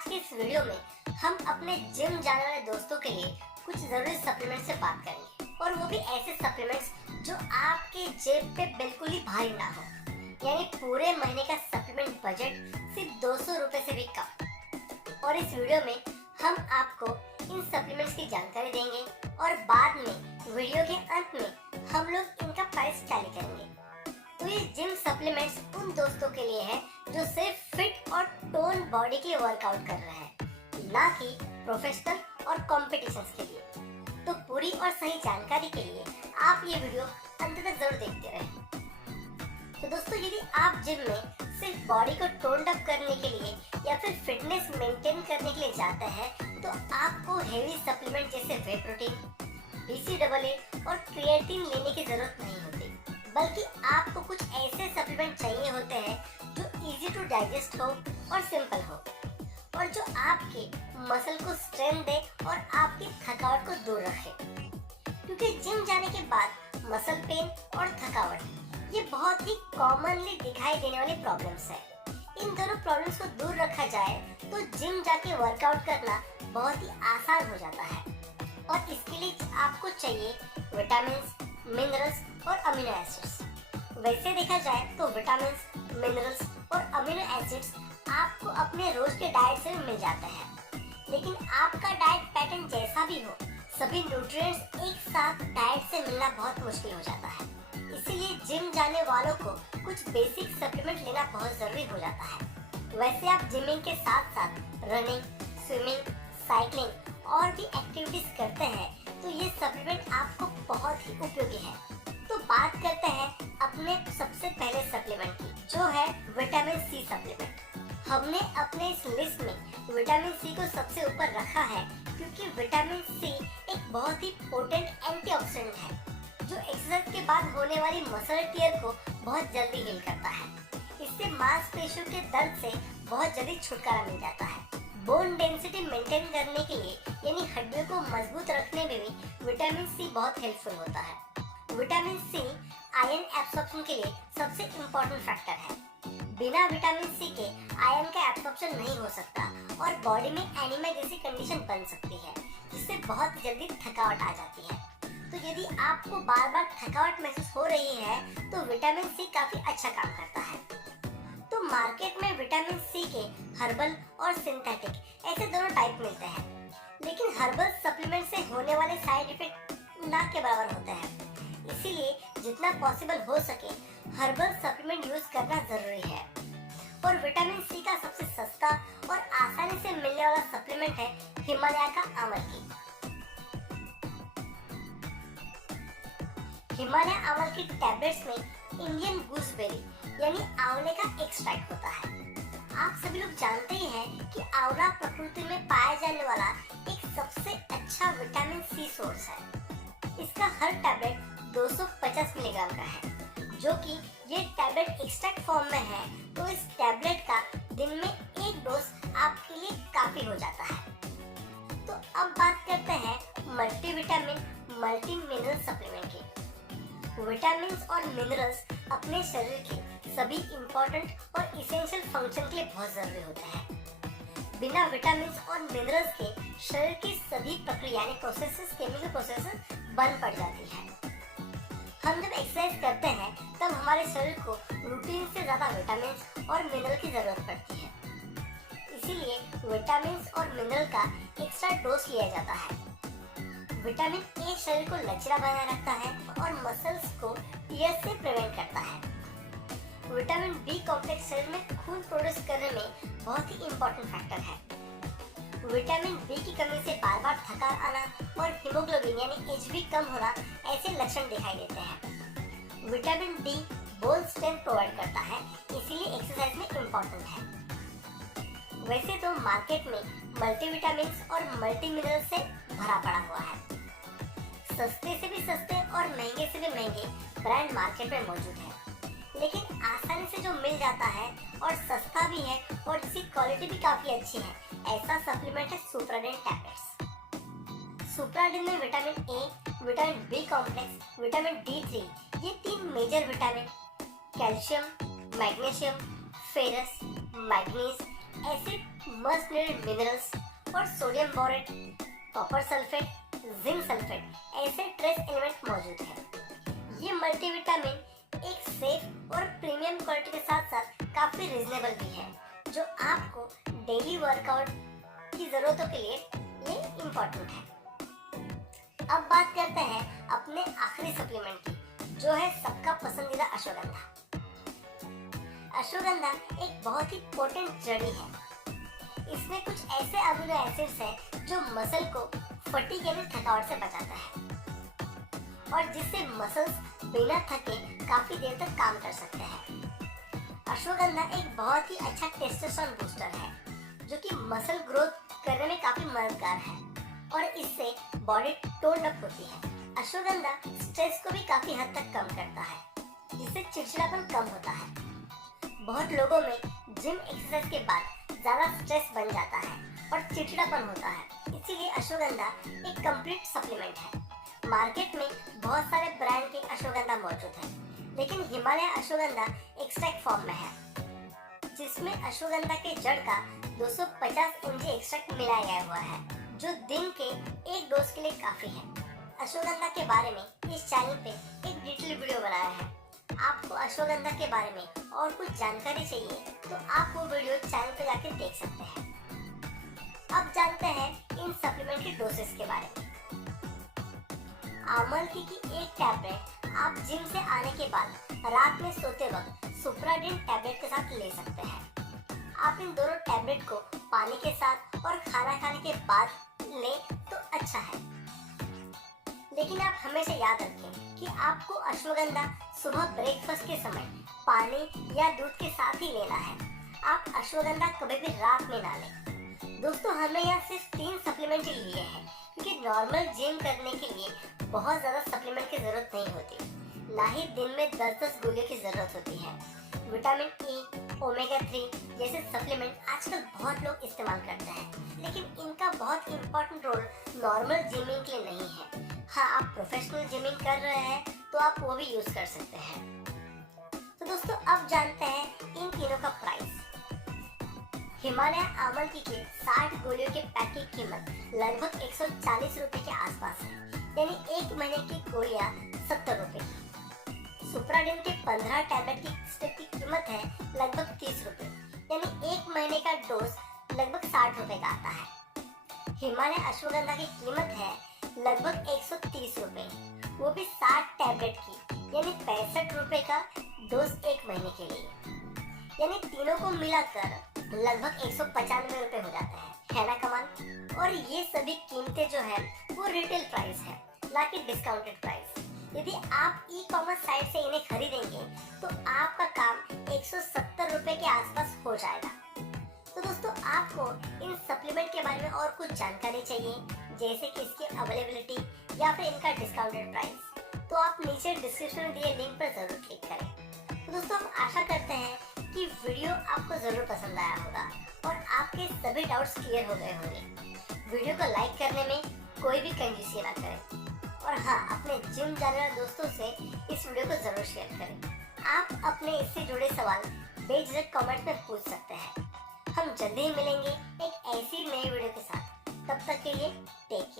आज के इस वीडियो में हम अपने जिम जाने वाले दोस्तों के लिए कुछ जरूरी सप्लीमेंट्स से बात करेंगे, और वो भी ऐसे सप्लीमेंट्स जो आपके जेब पे बिल्कुल ही भारी ना हो, यानी पूरे महीने का सप्लीमेंट बजट सिर्फ 200 रुपए से भी कम। और इस वीडियो में हम आपको इन सप्लीमेंट्स की जानकारी देंगे और बाद में वीडियो के अंत में हम लोग इनका प्राइस टैली करेंगे। तो ये जिम सप्लीमेंट्स उन दोस्तों के लिए है जो सिर्फ फिट और टोन बॉडी के लिए वर्कआउट कर रहे हैं, ना कि प्रोफेशनल और कॉम्पिटिशन्स के लिए। तो पूरी और सही जानकारी के लिए आप ये वीडियो अंत तक जरूर देखते रहें। तो दोस्तों, यदि आप जिम में सिर्फ बॉडी को टोन अप करने के लिए या फिर फिटनेस मेंटेन करने के लिए जाते हैं, तो आपको हेवी सप्लीमेंट जैसे वे प्रोटीन, BCAA और क्रिएटिन लेने की जरूरत नहीं होती, बल्कि आपको कुछ ऐसे सप्लीमेंट चाहिए होते हैं जो इजी टू डाइजेस्ट हो और सिंपल हो, और जो आपके मसल को स्ट्रेंथ दे और आपकी थकावट को दूर रखे। क्योंकि जिम जाने के बाद मसल पेन और थकावट ये बहुत ही कॉमनली दिखाई देने वाली प्रॉब्लम्स है। इन दोनों प्रॉब्लम्स को दूर रखा जाए तो जिम जाके वर्कआउट करना बहुत ही आसान हो जाता है। और इसके लिए आपको चाहिए विटामिन्स, मिनरल्स और अमीनो एसिड्स। वैसे देखा जाए तो विटामिन्स, मिनरल्स और अमीनो एसिड्स आपको अपने रोज के डाइट से भी मिल जाते हैं, लेकिन आपका डाइट पैटर्न जैसा भी हो, सभी न्यूट्रिएंट्स एक साथ डाइट से मिलना बहुत मुश्किल हो जाता है। इसीलिए जिम जाने वालों को कुछ बेसिक सप्लीमेंट लेना बहुत जरूरी हो जाता है। वैसे आप जिमिंग के साथ साथ रनिंग, स्विमिंग, साइकिलिंग और भी एक्टिविटीज करते हैं, तो ये सप्लीमेंट आपको बहुत ही उपयोगी है। तो बात करते हैं अपने सबसे पहले सप्लीमेंट की, जो है विटामिन सी सप्लीमेंट। हमने अपने इस लिस्ट में विटामिन सी को सबसे ऊपर रखा है क्योंकि विटामिन सी एक बहुत ही पोटेंट एंटीऑक्सीडेंट है जो एक्सरसाइज के बाद होने वाली मसल टियर को बहुत जल्दी हील करता है। इससे मांसपेशियों के दर्द से बहुत जल्दी छुटकारा मिल जाता है। बोन डेंसिटी मेंटेन करने के लिए यानी हड्डियों को मजबूत रखने में भी विटामिन सी बहुत हेल्पफुल होता है। विटामिन सी आयरन एब्सॉर्प्शन के लिए सबसे इम्पोर्टेंट फैक्टर है। बिना विटामिन सी के आयरन का एब्सॉर्प्शन नहीं हो सकता और बॉडी में एनीमिया जैसी कंडीशन बन सकती है, जिससे बहुत जल्दी थकावट आ जाती है। तो यदि आपको बार बार थकावट महसूस हो रही है तो विटामिन सी काफी अच्छा काम करता है। तो मार्केट में विटामिन सी के हर्बल और सिंथेटिक ऐसे दोनों टाइप मिलते हैं, लेकिन हर्बल सप्लीमेंट से होने वाले साइड इफेक्ट ना के बराबर होते हैं। इसीलिए जितना पॉसिबल हो सके हर्बल सप्लीमेंट यूज करना जरूरी है। और विटामिन सी का सबसे सस्ता और आसानी से मिलने वाला सप्लीमेंट है हिमालय का अमरकी। हिमालय आंवला की टैबलेट्स में इंडियन गूसबेरी यानी आंवले का एक्सट्रैक्ट होता है। आप सभी लोग जानते ही हैं कि आंवला प्रकृति में पाया जाने वाला एक सबसे अच्छा विटामिन सी सोर्स है। इसका हर टैबलेट 250 मिलीग्राम का है, जो कि ये टैबलेट एक्सट्रैक्ट फॉर्म में है, तो इस टैबलेट का दिन में एक डोज आपके लिए काफी हो जाता है। तो अब बात करते हैं मल्टीविटामिन, मल्टी मिनरल सप्लीमेंट की। विटामिन और मिनरल्स अपने शरीर के सभी इम्पोर्टेंट और इसेंशियल फंक्शन के लिए बहुत जरूरी होते हैं। बिना विटामिन और मिनरल्स के शरीर की सभी प्रक्रिया यानी प्रोसेसेस, केमिकल प्रोसेसेस बंद पड़ जाती है। हम जब एक्सरसाइज करते हैं तब हमारे शरीर को रूटीन से ज्यादा विटामिन और मिनरल की जरूरत पड़ती है। इसीलिए विटामिन और मिनरल का एक्स्ट्रा डोज लिया जाता है। विटामिन ए शरीर को लचीला बनाए रखता है और मसल्स को टियर से प्रिवेंट करता है। विटामिन बी कॉम्प्लेक्स शरीर में खून प्रोड्यूस करने में बहुत ही इम्पोर्टेंट फैक्टर है। विटामिन बी की कमी से बार बार थकान आना और हीमोग्लोबिन यानी HB कम होना ऐसे लक्षण दिखाई देते हैं। Vitamin D bone strength provide करता है, इसीलिए एक्सरसाइज में इम्पोर्टेंट है। वैसे तो मार्केट में मल्टीविटामिन और मल्टी मिनरल से भरा पड़ा हुआ है। सस्ते से भी सस्ते और महंगे से भी महंगे ब्रांड मार्केट में मौजूद है, लेकिन आसानी से जो मिल जाता है और सस्ता भी है और इसकी क्वालिटी भी काफी अच्छी है, ऐसा सप्लीमेंट है सुप्राडेंट टैबलेट्स। सुप्राडेंट में vitamin A, vitamin B complex, vitamin D3 ये 3 major vitamin, calcium, magnesium, ferrous, manganese, ऐसे मस्ट नीडेड मिनरल्स और sodium borate, copper sulphate, zinc sulphate ऐसे ट्रेस एलिमेंट मौजूद हैं। ये मल्टीविटामिन एक सेफ और प्रीमियम क्वालिटी के साथ साथ काफी रीजनेबल भी है, जो आपको डेली वर्कआउट की जरूरतों के लिए ये इम्पोर्टेंट है। अब बात करते हैं अपने आखिरी सप्लीमेंट की, जो है सबका पसंदीदा अश्वगंधा। अश्वगंधा एक बहुत ही पोटेंट जड़ी है। इसमें कुछ ऐसे अमीनो एसिड्स हैं जो मसल को फटीग यानी थकावट से बचाता है और जिससे मसल्स बिना थके काफी देर तक काम कर सकते हैं। अश्वगंधा एक बहुत ही अच्छा टेस्टोस्टेरोन बूस्टर है, जो कि मसल ग्रोथ करने में काफी मददगार है और इससे बॉडी टोन अप होती है। अश्वगंधा स्ट्रेस को भी काफी हद तक कम करता है, जिससे चिड़चिड़ापन कम होता है। बहुत लोगों में जिम एक्सरसाइज के बाद ज्यादा स्ट्रेस बन जाता है और चिड़चिड़ापन होता है, इसीलिए अश्वगंधा एक कंप्लीट सप्लीमेंट है। मार्केट में बहुत सारे ब्रांड के अश्वगंधा मौजूद हैं, लेकिन हिमालय अश्वगंधा एक्सट्रैक्ट फॉर्म में है, जिसमें अश्वगंधा के जड़ का 250 mg एक्सट्रैक्ट मिलाया गया हुआ है, जो दिन के एक डोज के लिए काफी है। अश्वगंधा के बारे में इस चैनल पे एक डिटेल वीडियो बनाया है। आपको अश्वगंधा के बारे में और कुछ जानकारी चाहिए तो आप वो वीडियो चैनल पे जाके देख सकते हैं। अब जानते हैं इन सप्लीमेंट के डोसेस के बारे में। आमलकी की एक टैबलेट आप जिम से आने के बाद रात में सोते वक्त सुप्राडिन टैबलेट के साथ ले सकते हैं। आप इन दोनों टैबलेट को पानी के साथ और खाना खाने के बाद लें तो अच्छा है, लेकिन आप हमेशा याद रखें कि आपको अश्वगंधा सुबह ब्रेकफास्ट के समय पानी या दूध के साथ ही लेना है। आप अश्वगंधा कभी भी रात में ना लें। दोस्तों, हमने यहाँ सिर्फ 3 सप्लीमेंट ही लिए हैं, क्योंकि नॉर्मल जिम करने के लिए बहुत ज़्यादा सप्लीमेंट की ज़रूरत नहीं होती, ना ही दिन में 10-10 गोलियों की ज़रूरत होती है। विटामिन ई, ओमेगा 3 जैसे सप्लीमेंट आजकल बहुत लोग इस्तेमाल करते हैं, लेकिन इनका बहुत इम्पोर्टेंट रोल नॉर्मल जिमिंग के लिए नहीं है। हाँ, आप प्रोफेशनल जिमिंग कर रहे हैं तो आप वो भी यूज़ कर सकते हैं। तो दोस्तों, अब जानते हैं इन तीनों का प्राइस। हिमालय आमलकी के 60 गोलियों के पैक की कीमत लगभग 140 रुपए के आसपास है, यानी एक महीने की गोलियां 70 रुपए की। सुप्राडिन के 15 टैबलेट की स्टिक की कीमत है लगभग 30 रुपए, यानी एक महीने का डोज लगभग 60 रुपए का आता है। हिमालय अश्वगंधा की कीमत है लगभग 130 रुपए, वो भी 60 टैबलेट की, यानी 65 रुपए का डोज एक महीने के लिए, यानी तीनों को मिलाकर लगभग 195 रुपए हो जाते हैं ना कमाल। और ये सभी कीमतें जो है वो रिटेल प्राइस है, ना कि डिस्काउंटेड प्राइस। यदि आप ई कॉमर्स साइट से इन्हें खरीदेंगे तो आपका काम 170 रुपए के आसपास हो जाएगा। तो दोस्तों, आपको इन सप्लीमेंट के बारे में और कुछ जानकारी चाहिए, जैसे कि इसकी अवेलेबिलिटी या फिर इनका डिस्काउंटेड प्राइस, तो आप नीचे डिस्क्रिप्शन में दिए लिंक पर जरूर क्लिक करें। तो दोस्तों, हम आशा करते हैं कि वीडियो आपको जरूर पसंद आया होगा और आपके सभी डाउट्स क्लियर हो गए होंगे। वीडियो को लाइक करने में कोई भी कंजूसी ना करें और हाँ, अपने जिम जाने वाले दोस्तों से इस वीडियो को जरूर शेयर करें। आप अपने इससे जुड़े सवाल बेझिझक कमेंट में पूछ सकते हैं। हम जल्दी ही मिलेंगे एक ऐसी नई वीडियो के साथ। तब तक के लिए टेक केयर।